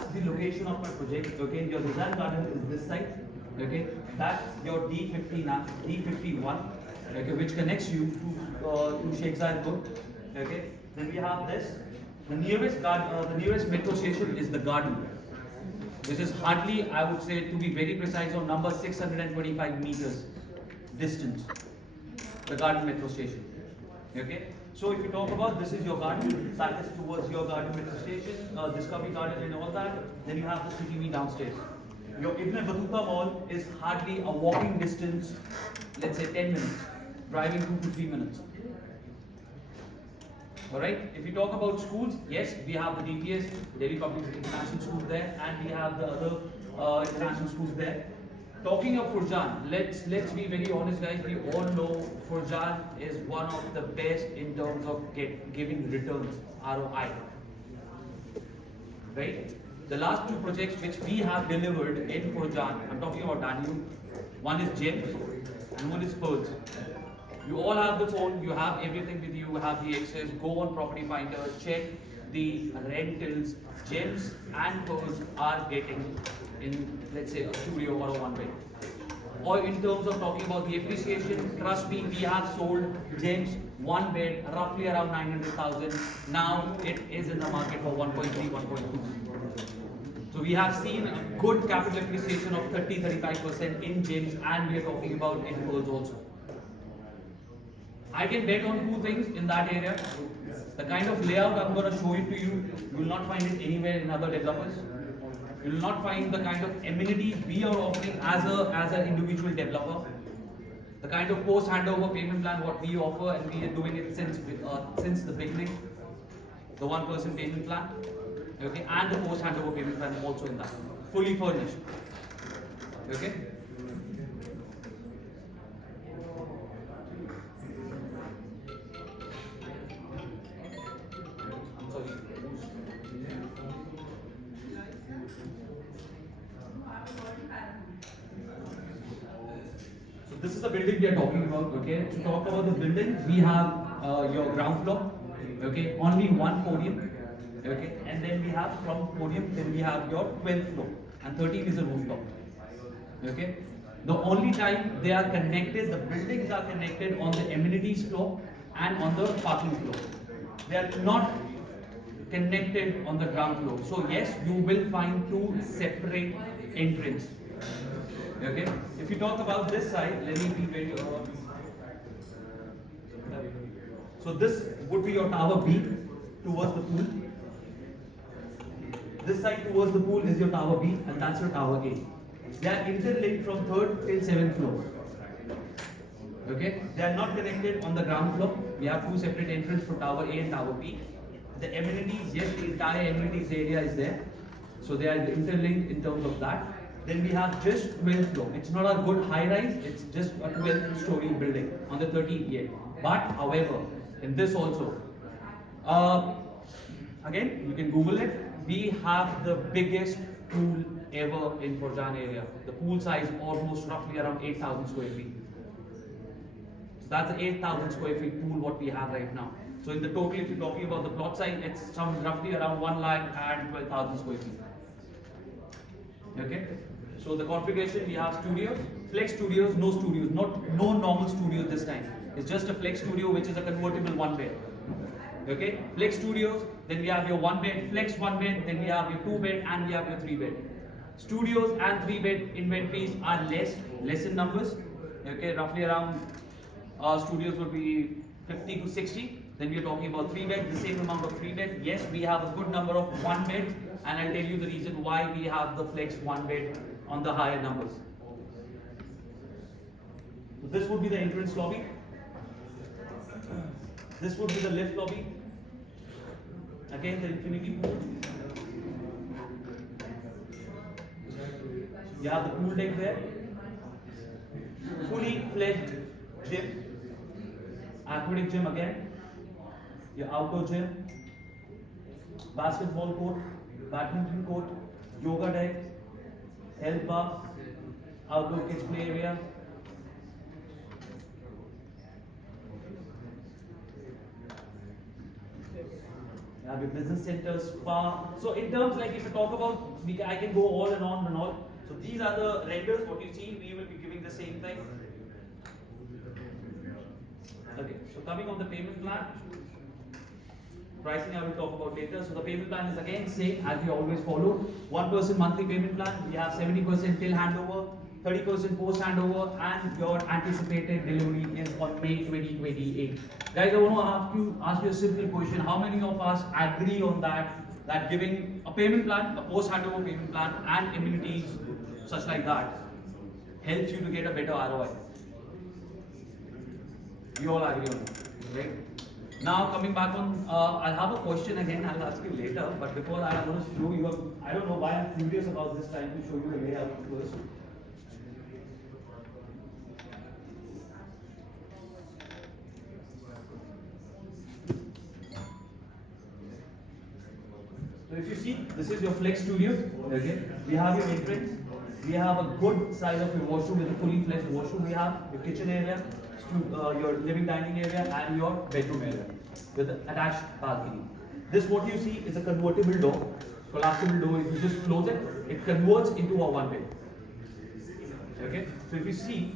that's the location of my project. Okay, your design garden is this side. Okay, that's your D50 now, D51. Okay, which connects you to Sheikh Zayed Road. Okay, then we have this. The nearest metro station is the garden, which is hardly, I would say, to be very precise, on number 625 meters distance. The garden metro station. Okay. So if you talk about, this is your garden, that is towards your garden metro station, Discovery Garden and all that. Then you have the CTV downstairs. Your Ibn Battuta Mall is hardly a walking distance, let's say 10 minutes, driving 2 to 3 minutes. Alright, if you talk about schools, yes, we have the DPS, Delhi Public International School there, and we have the other international schools there. Talking of Furjan, let's be very honest, guys. We all know Furjan is one of the best in terms of giving returns, ROI. Right? The last 2 projects which we have delivered in Furjan, I'm talking about Danube. One is Gems and one is Sparklz. You all have the phone, you have everything with you, have the access. Go on Property Finder, check the rentals. Gems and Sparklz are getting in, let's say, a studio or a 1 bed. Or in terms of talking about the appreciation, trust me, we have sold Gems 1 bed roughly around 900,000. Now it is in the market for 1.3, 1.2. So we have seen a good capital appreciation of 30-35% in Gems, and we are talking about in Sparklz also. I can bet on 2 things in that area. The kind of layout I'm going to show it to you, you will not find it anywhere in other developers. You will not find the kind of amenities we are offering as an individual developer. The kind of post-handover payment plan what we offer, and we are doing it since the beginning. The 1% payment plan, okay, and the post-handover payment plan also in that, fully furnished. Okay. This is the building we are talking about. Okay, to talk about the building, we have your ground floor. Okay, only 1 podium. Okay, and then we have from podium, then we have your 12th floor, and 13 is a rooftop. Okay, the only time they are connected, the buildings are connected on the amenities floor and on the parking floor. They are not connected on the ground floor. So yes, you will find 2 separate entrances. Okay, if you talk about this side, let me be very so this would be your tower B towards the pool. This side towards the pool is your tower B, and that's your tower A. They are interlinked from 3rd till 7th floor. Okay, they are not connected on the ground floor. We have 2 separate entrances for tower A and tower B. The amenities, yes, the entire amenities area is there. So they are interlinked in terms of that. Then we have just 12th floor. It's not a good high rise, it's just a 12th story building on the 13th yet. But however, in this also, again, you can Google it. We have the biggest pool ever in Furjan area. The pool size almost roughly around 8,000 square feet. So that's the 8,000 square feet pool what we have right now. So in the total, if you're talking about the plot size, it's some roughly around 1,12,000 square feet. Okay. So the configuration, we have studios, flex studios, no studios, no normal studios this time. It's just a flex studio which is a convertible 1 bed. Okay, flex studios, then we have your 1 bed, flex 1 bed, then we have your 2 bed, and we have your 3 bed. Studios and 3 bed inventories are less in numbers. Okay, roughly around studios would be 50 to 60. Then we are talking about 3 bed, the same amount of 3 bed. Yes, we have a good number of 1 bed, and I'll tell you the reason why we have the flex 1 bed on the higher numbers. So this would be the entrance lobby. This would be the lift lobby. Again, the infinity pool. You have the pool deck there. Fully fledged gym. Aquatic gym again. Your outdoor gym. Basketball court. Badminton court. Yoga deck. Health bar. Outdoor kids play area. You have your business center, spa. So in terms like if you talk about, I can go all and on and all. So these are the renders. What you see, we will be giving the same thing. Okay. So coming on the payment plan. Pricing I will talk about later. So the payment plan is again same as we always follow. 1% monthly payment plan. We have 70% till handover, 30% post handover, and your anticipated delivery is on May 2028. Guys, I want to ask you a simple question. How many of us agree on that giving a payment plan, a post handover payment plan, and amenities such like that helps you to get a better ROI? You all agree on it, right? Now coming back on, I'll have a question again, I'll ask you later, but before that I want to show you, I don't know why I'm curious about this time to show you the layout first. So if you see, this is your flex studio, okay? We have your entrance, we have a good size of your washroom with a fully fledged washroom, we have your kitchen area, your living dining area and your bedroom area with an attached balcony. This what you see is a convertible door, collapsible door. If you just close it, it converts into a one bed. Okay, so if you see,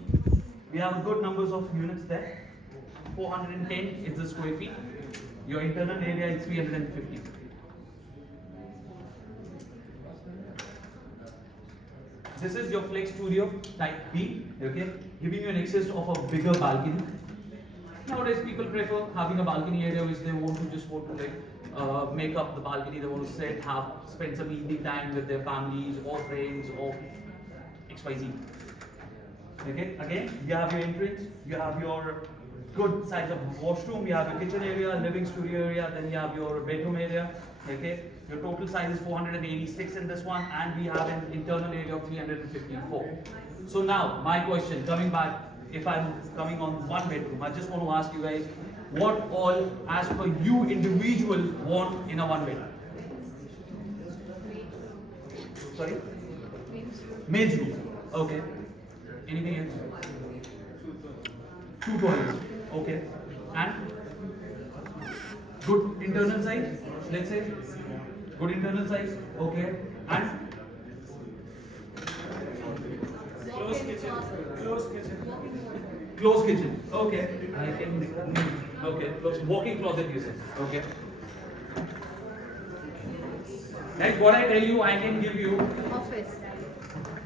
we have good numbers of units there. 410 is the square feet. Your internal area is 350. This is your flex studio type B, okay, giving you an access of a bigger balcony. Nowadays people prefer having a balcony area which they want to just want to like make up the balcony, they want to sit, spend some evening time with their families or friends or XYZ. Okay, again, you have your entrance, you have your good size of washroom, you have your kitchen area, living studio area, then you have your bedroom area. Okay, your total size is 486 in this one, and we have an internal area of 354. So now, my question, coming back, if I'm coming on one bedroom, I just want to ask you guys, what all, as per you individual, want in a one bed? Sorry? Maid's room. Okay. Anything else? 2 toilets. Okay. And good internal size, let's say. Good internal size. Okay. And closed kitchen. Closed kitchen. Closed kitchen. Okay. I can. Okay. Walk-in closet, you said. Okay. Like what I tell you, I can give you. Office.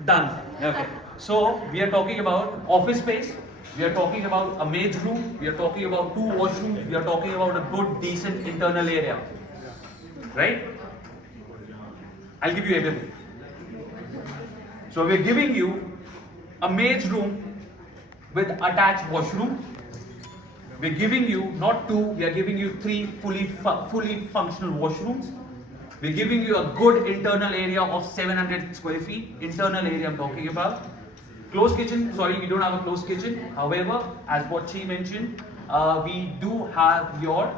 Done. Okay. So we are talking about office space. We are talking about a maid's room. We are talking about 2 washrooms. We are talking about a good, decent internal area. Right? I'll give you everything. So we are giving you a maid's room with attached washroom. We are giving you not 2. We are giving you 3 fully functional washrooms. We are giving you a good internal area of 700 square feet. Internal area I'm talking about. Closed kitchen, sorry, we don't have a closed kitchen. However, as what she mentioned, we do have your.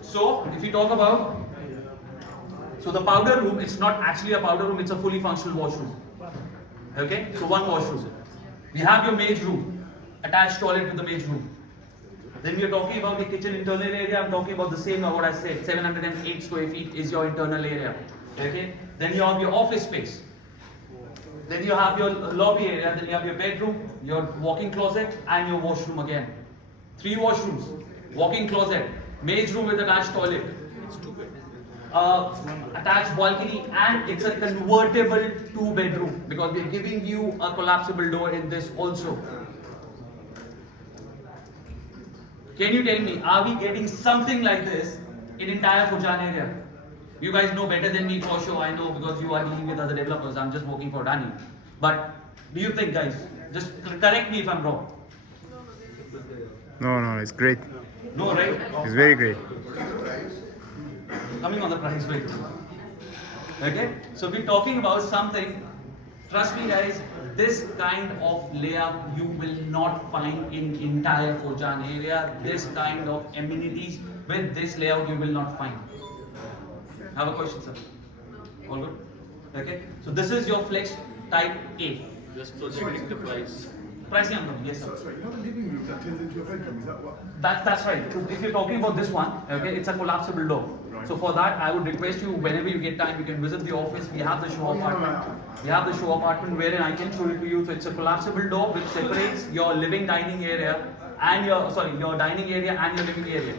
So, if we talk about, so the powder room, it's not actually a powder room, it's a fully functional washroom. Okay, so 1 washroom. We have your maid's room, attached toilet with the maid's room. Then we are talking about the kitchen internal area. I'm talking about the same what I said. 708 square feet is your internal area. Okay. Then you have your office space. Then you have your lobby area. Then you have your bedroom, your walk-in closet, and your washroom again. 3 washrooms, walk-in closet, maid's room with attached toilet. It's 2 bedrooms. Attached balcony, and it's a convertible 2-bedroom because we're giving you a collapsible door in this also. Can you tell me, are we getting something like this in entire Furjan area? You guys know better than me for sure, I know because you are dealing with other developers, I'm just working for Dani. But do you think guys, just correct me if I'm wrong. No, it's great. No, right? It's very great. Coming on the price, wait. Okay, so we're talking about something, trust me guys, this kind of layout you will not find in entire Furjan area. This kind of amenities with this layout you will not find. Have a question, sir? All good? Okay. So this is your flex type A. Just projecting the price. Pricing, I'm coming. Yes, sir. Sorry, you know the living room that turns into a bedroom, is that what? That's right. If you're talking about this one, okay, it's a collapsible door. Right. So for that, I would request you, whenever you get time, you can visit the office. We have the show apartment. We have the show apartment wherein I can show it to you. So it's a collapsible door which separates your living dining area and your dining area and your living area.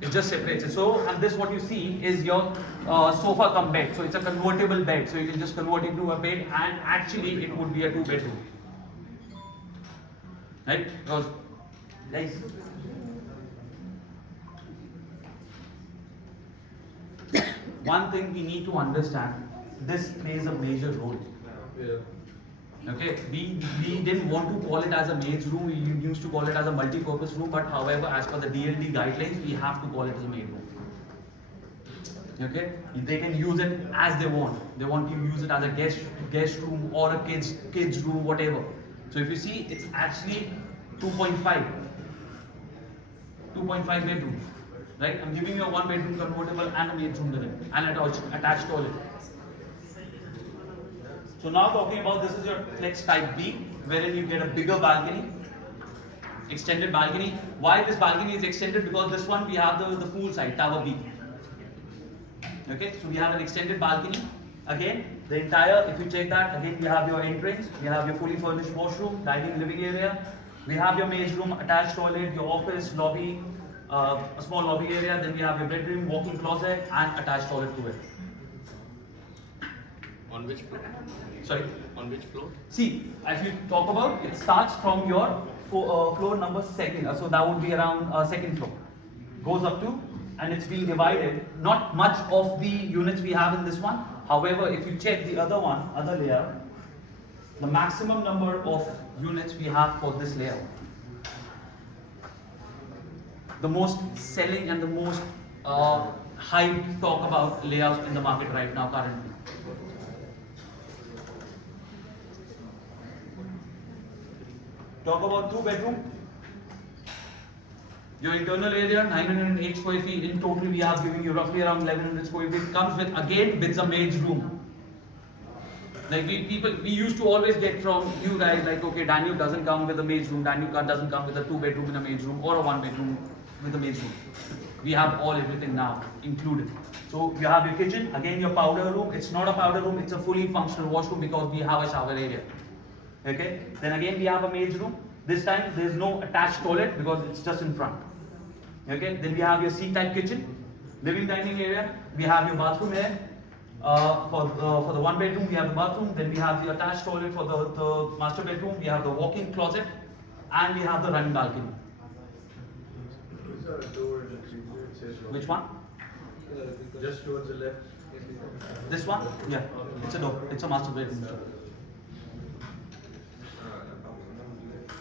It just separates it. So, and this what you see is your sofa cum bed. So it's a convertible bed. So you can just convert it to a bed, and actually it would be a 2-bedroom. Right? Because, guys, one thing we need to understand, this plays a major role. Okay, we didn't want to call it as a maid's room, we used to call it as a multi-purpose room, but however, as per the DLD guidelines, we have to call it as a maid room. Okay, they can use it as they want. They want to use it as a guest room or a kids room, whatever. So if you see, it's actually 2.5 bedrooms, right? I'm giving you a 1-bedroom convertible and a maid's room with it, and an attached toilet. So now talking about, this is your flex type B, wherein you get a bigger balcony, extended balcony. Why this balcony is extended? Because this one we have the pool side, tower B. Okay, so we have an extended balcony. Again, the entire, if you check that, again we have your entrance, we have your fully furnished washroom, dining, living area. We have your maid's room, attached toilet, your office, lobby, a small lobby area. Then we have your bedroom, walk-in closet, and attached toilet to it. On which floor? Sorry? On which floor? See, if you talk about, it starts from your floor number 2nd. So that would be around 2nd floor. Goes up to, and it's being divided. Not much of the units we have in this one. However, if you check the other one, other layer, the maximum number of units we have for this layer. The most selling and the most hyped talk about layout in the market right now currently. Talk about 2-bedroom. Your internal area, 908 square feet. In total, we are giving you roughly around 1100 square feet. Comes with, again, with a maid's room. Like we used to always get from you guys like, okay, Danube doesn't come with a maid's room, Danube doesn't come with a 2-bedroom in a maid's room or a 1-bedroom with a maid's room. We have everything now included. So you have your kitchen, again your powder room. It's not a powder room, it's a fully functional washroom because we have a shower area. Okay, then again we have a maid's room. This time there is no attached toilet because it's just in front. Okay, then we have your C-type kitchen, living dining area. We have your bathroom here. For the 1-bedroom, we have the bathroom. Then we have the attached toilet for the master bedroom. We have the walk-in closet, and we have the running balcony. Is there a door in the freezer? It says Which one? just towards the left. This one? Yeah, it's a door. It's a master bedroom.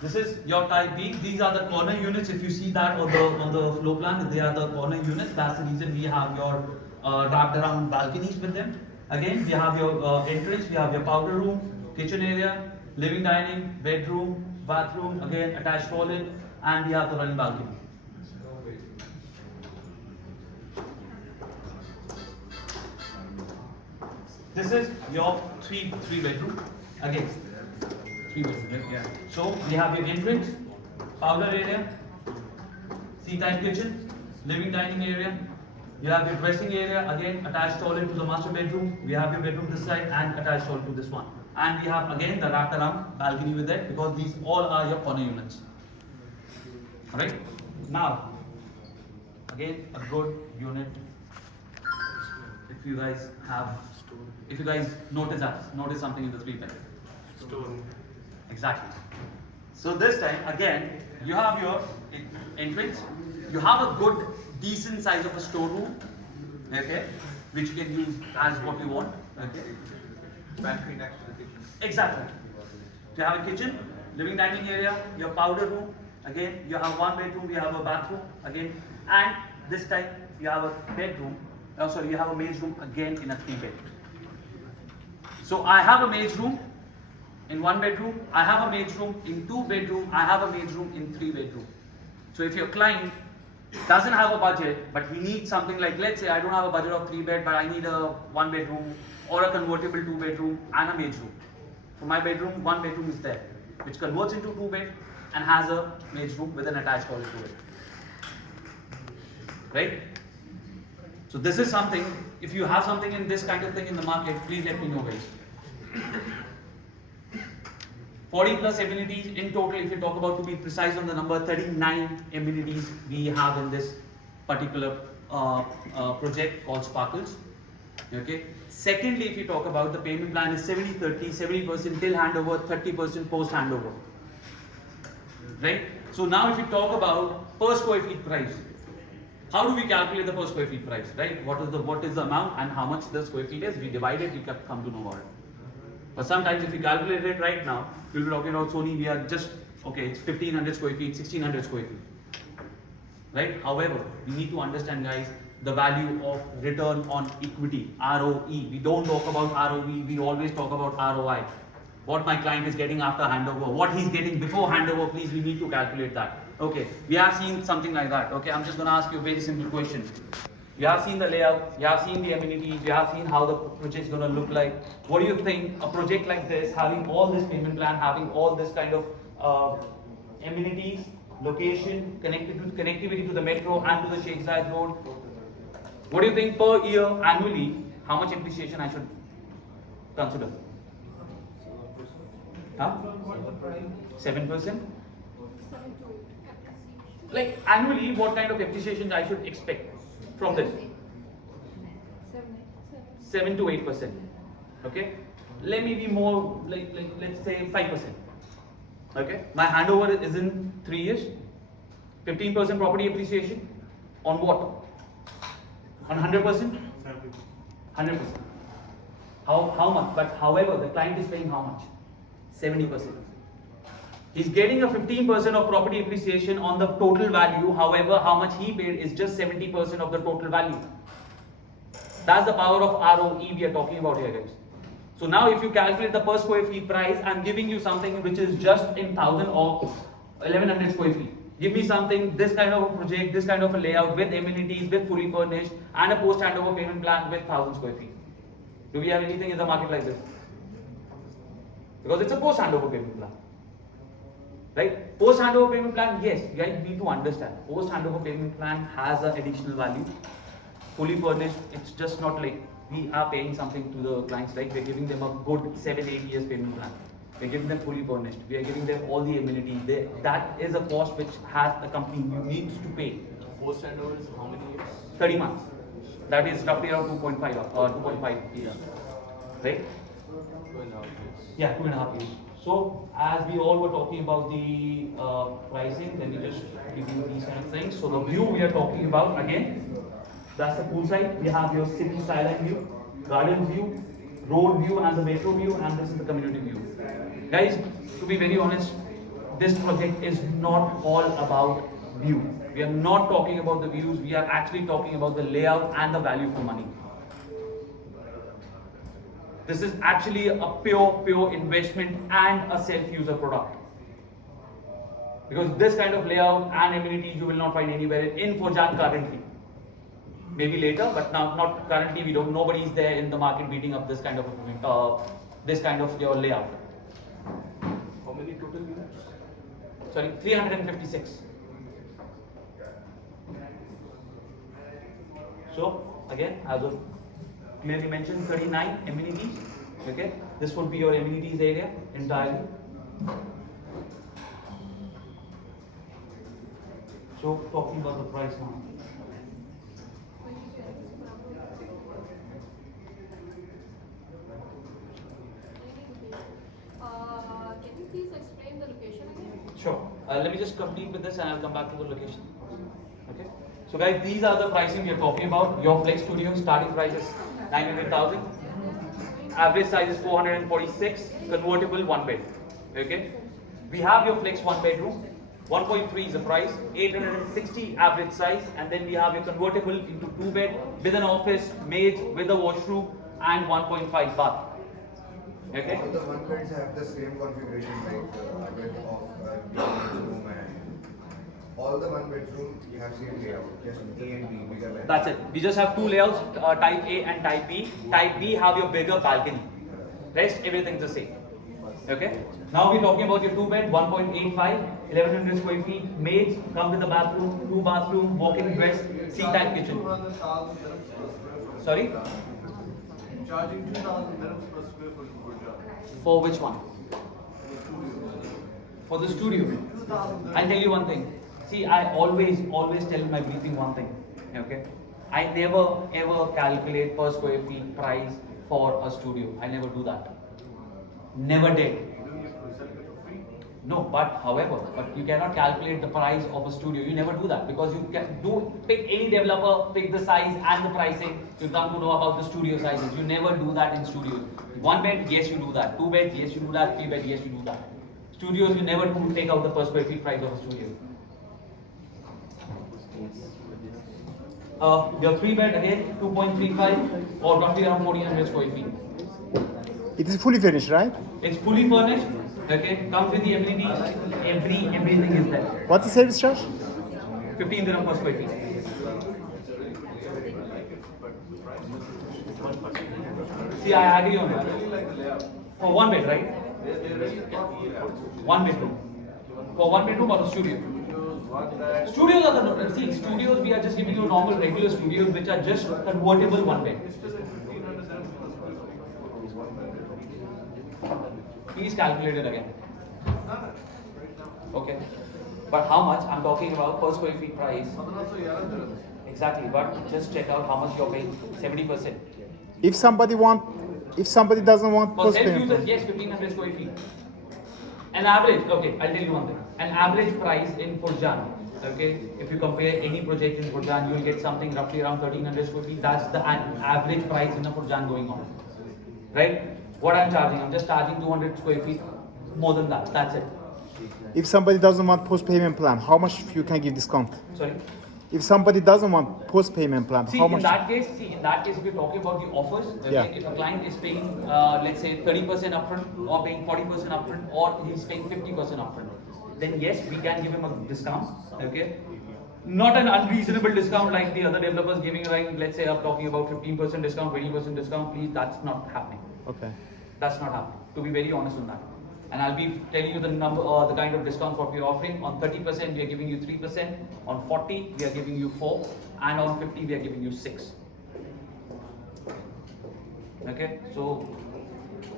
This is your type B. These are the corner units. If you see that on the floor plan, they are the corner units. That's the reason we have your wrapped around balconies with them. Again, we have your entrance, we have your powder room, kitchen area, living dining, bedroom, bathroom, again attached toilet, and we have the running balcony. This is your three bedroom. Again, 3-bedroom. Yeah. So we have your entrance, powder area, C-type kitchen, living dining area. You have your dressing area, again attached toilet to the master bedroom. We have your bedroom this side and attached toilet to this one. And we have again the wrapped around balcony with it because these all are your corner units. Alright? Now, again a good unit. If you guys notice something in the 3-bed. Stone. Exactly. So this time again you have your entrance. You have a good decent size of a storeroom, okay, which you can use as what you want, okay. Pantry next to the kitchen. Exactly. You have a kitchen, living dining area, your powder room. Again, you have 1-bedroom. You have a bathroom again, and this time you have a bedroom. You have a maid's room again in a 3-bed. So I have a maid's room in 1-bedroom. I have a maid's room in 2-bedroom. I have a maid's room in 3-bedroom. So if your client doesn't have a budget, but he needs something like, let's say I don't have a budget of 3-bed, but I need a 1-bedroom or a convertible 2-bedroom and a maid's room. For my bedroom, one bedroom is there, which converts into 2 bed and has a maid's room with an attached toilet to it. Right? So this is something, if you have something in this kind of thing in the market, please let me know, guys. 40 plus amenities in total, if you talk about, to be precise on the number, 39 amenities we have in this particular project called Sparklz. Okay. Secondly, if you talk about, the payment plan is 70-30, 70% till handover, 30% post handover. Right? So now if you talk about per square feet price, how do we calculate the per square feet price? Right? What is the amount and how much the square feet is? We divide it, we come to know about it. But sometimes if we calculate it right now, we'll be talking about Sony, we are just, okay, it's 1500 square feet, 1600 square feet. Right? However, we need to understand, guys, the value of return on equity, ROE. We don't talk about ROE, we always talk about ROI. What my client is getting after handover, what he's getting before handover, please, we need to calculate that. Okay, we have seen something like that. Okay, I'm just going to ask you a very simple question. You have seen the layout, you have seen the amenities, you have seen how the project is going to look like. What do you think a project like this, having all this payment plan, having all this kind of amenities, location, connectivity to the metro and to the Sheikh Zayed Road, what do you think per year, annually, how much appreciation I should consider? Huh? 7%? Like annually, what kind of appreciation I should expect from this? 7 to 8%. Okay? Let me be more, let's say 5%. Okay? My handover is in 3 years. 15% property appreciation. On what? On 100%? 100%. How much? But however, the client is paying how much? 70%. He's getting a 15% of property appreciation on the total value. However, how much he paid is just 70% of the total value. That's the power of ROE we are talking about here, guys. So now if you calculate the per square feet price, I'm giving you something which is just in 1000 or 1100 square feet. Give me something, this kind of a project, this kind of a layout with amenities, with fully furnished and a post handover payment plan with 1000 square feet. Do we have anything in the market like this? Because it's a post handover payment plan. Right? Post handover payment plan, yes, you guys need to understand. Post handover payment plan has an additional value. Fully furnished, it's just not like we are paying something to the clients, like we're giving them a good 7-8 years payment plan. We're giving them fully furnished. We are giving them all the amenities. That is a cost which has the company needs to pay. Post handover is how many years? 30 months. That is roughly around 2.5 years. Right? 2.5 years. Yeah, 2.5 years. So, as we all were talking about the pricing, let me just give you these kind of things. So, the view we are talking about, again, that's the pool side. We have your city skyline view, garden view, road view and the metro view, and this is the community view. Guys, to be very honest, this project is not all about view. We are not talking about the views, we are actually talking about the layout and the value for money. This is actually a pure investment and a self-user product. Because this kind of layout and amenities you will not find anywhere in Furjan currently. Maybe later, but now not currently. Nobody is there in the market beating up this kind of your layout. How many total units? Sorry, 356. So again, as I clearly mentioned, 39 amenities. Okay, this would be your amenities area entirely. So talking about the price now. Can you please explain the location again? Sure. Let me just complete with this and I'll come back to the location. Okay. So guys, these are the pricing we are talking about. Your Flex Studio starting price is 900,000. Average size is 446. Convertible 1 bed. Okay. We have your Flex 1 bedroom. 1.3 is the price. 860 average size, and then we have your convertible into 2 bed with an office, maid with a washroom, and 1.5 bath. Okay. All the one beds have the same configuration, like width of bedroom and all the one bedroom you have same layout, just A and B, bigger layout. That's it. We just have 2 layouts, type A and type B. Type B have your bigger balcony. Rest everything's the same. Okay. Now we're talking about your 2-bed, 1.85, 1100 square feet, maids, come with a bathroom, 2 bathroom, walk-in dress, C-type kitchen. Sorry? Charging 2,000 dirhams per square foot in Furjan. For which one? For the studio. I'll tell you one thing. See, I always tell in my briefing one thing. Okay? I never ever calculate per square feet price for a studio. I never do that. Never did. No, but however, you cannot calculate the price of a studio. You never do that because you can pick any developer, pick the size and the pricing. You come to know about the studio sizes. You never do that in studios. 1 bed, yes you do that. 2 beds, yes you do that. 3 bed, yes you do that. Studios, you never do take out the per square feet price of a studio. Your 3 bed again, 2.35 or roughly around 1400 square feet. It is fully furnished, right? It's fully furnished. Okay, comes with the amenities. Everything is there. What's the service charge? 15 dirham per square feet. See, I agree on that. For 1 bed, right? 1 bedroom. For 1 bedroom or a studio? Studios are the studios. We are just giving you normal regular studios which are just convertible 1 bed. Please calculate it again. Okay. But how much? I'm talking about per square feet price. Exactly. But just check out how much you're paying. 70%. If somebody doesn't want For post self-users, payment, yes, 1500 square feet. An average, okay, I'll tell you one thing. An average price in Furjan, okay, if you compare any project in Furjan, you'll get something roughly around 1300 square feet. That's the average price in a Furjan going on. Right? What I'm charging, I'm just charging 200 square feet, more than that, that's it. if somebody doesn't want post payment plan, how much you can give discount? Sorry? If somebody doesn't want post payment plan, See, how in much? that case, if you're talking about the offers, okay, Yeah. if a client is paying, let's say 30% upfront, or paying 40% upfront, or he's paying 50% upfront, then yes, we can give him a discount, okay? Not an unreasonable discount like the other developers giving, like, let's say I'm talking about 15% discount, 20% discount, please, that's not happening. Okay. That's not happening, to be very honest on that. And I'll be telling you the number, the kind of discounts what we're offering. On 30%, we are giving you 3%. On 40, we are giving you 4. And on 50, we are giving you 6. Okay, so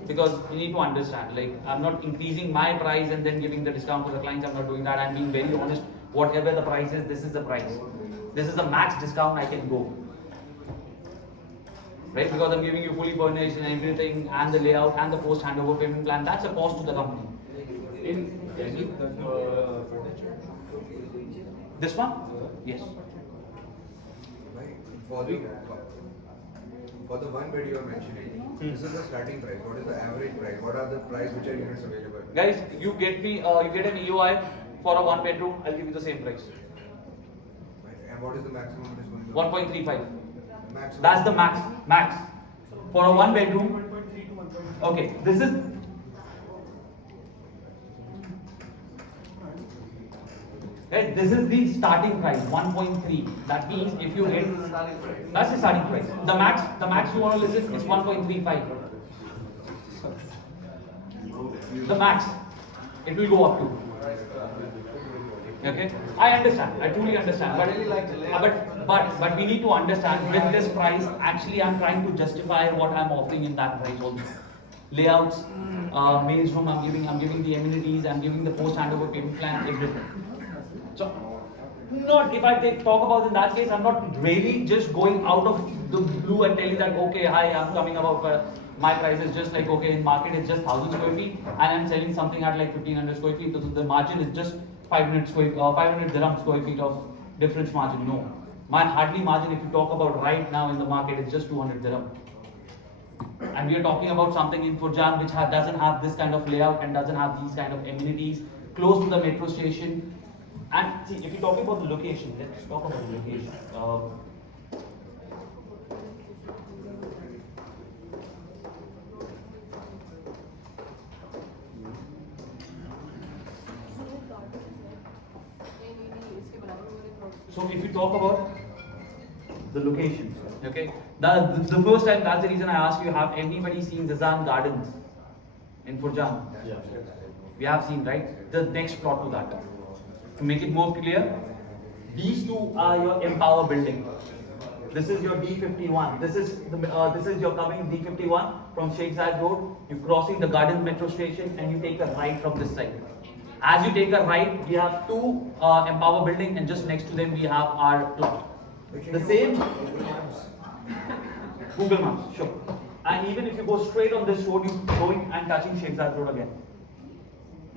because you need to understand, like, I'm not increasing my price and then giving the discount to the clients. I'm not doing that. I'm being very honest. Whatever the price is, this is the price. This is the max discount I can go. Right? Because I'm giving you fully furnished and everything, and the layout and the post handover payment plan. That's a cost to the company. In furniture? This one? Yes. Right. For the 1 bed you are mentioning, this is the starting price. What is the average price? What are the price which are units available? Guys, you get me. You get an EOI for a 1 bedroom. I'll give you the same price. Right. And what is the maximum it is going to be? 1.35. Maximum. That's the max. Max. For a 1 bedroom. Okay. This is. Guys, this is the starting price. 1.3. That means if you get. That's the starting price. The max you want to listen is 1.35. The max. It will go up to. Okay, I understand. I truly understand. But we need to understand with this price. Actually, I'm trying to justify what I'm offering in that price also. Layouts, maze room. I'm giving the amenities. I'm giving the post handover payment plan. Everything. So, not if I talk about in that case, I'm not really just going out of the blue and telling that okay, hi, I'm coming about. My price is just like okay in market it's just 1000 square feet and I'm selling something at like 1500 square feet. So the margin is just 500 dirham square feet of difference margin. No, my hardly margin if you talk about right now in the market is just 200 dirham. And we are talking about something in Furjan which doesn't have this kind of layout and doesn't have these kind of amenities, close to the metro station. And see, if you're talking about the location, let's talk about the location. So if you talk about the location, okay, the first time, that's the reason I asked you, have anybody seen Zazan Gardens? in Furjan. We have seen, right? The next plot to that. To make it more clear, these two are your Empower building. This is your D51. This is your coming D51 from Sheikh Zayed Road. You're crossing the Gardens metro station and you take a right from this side. As you take a right, we have two Empower building, and just next to them we have our plot. The same Google Maps, sure. And even if you go straight on this road, you're going and touching Sheikh Zayed Road again.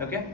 Okay?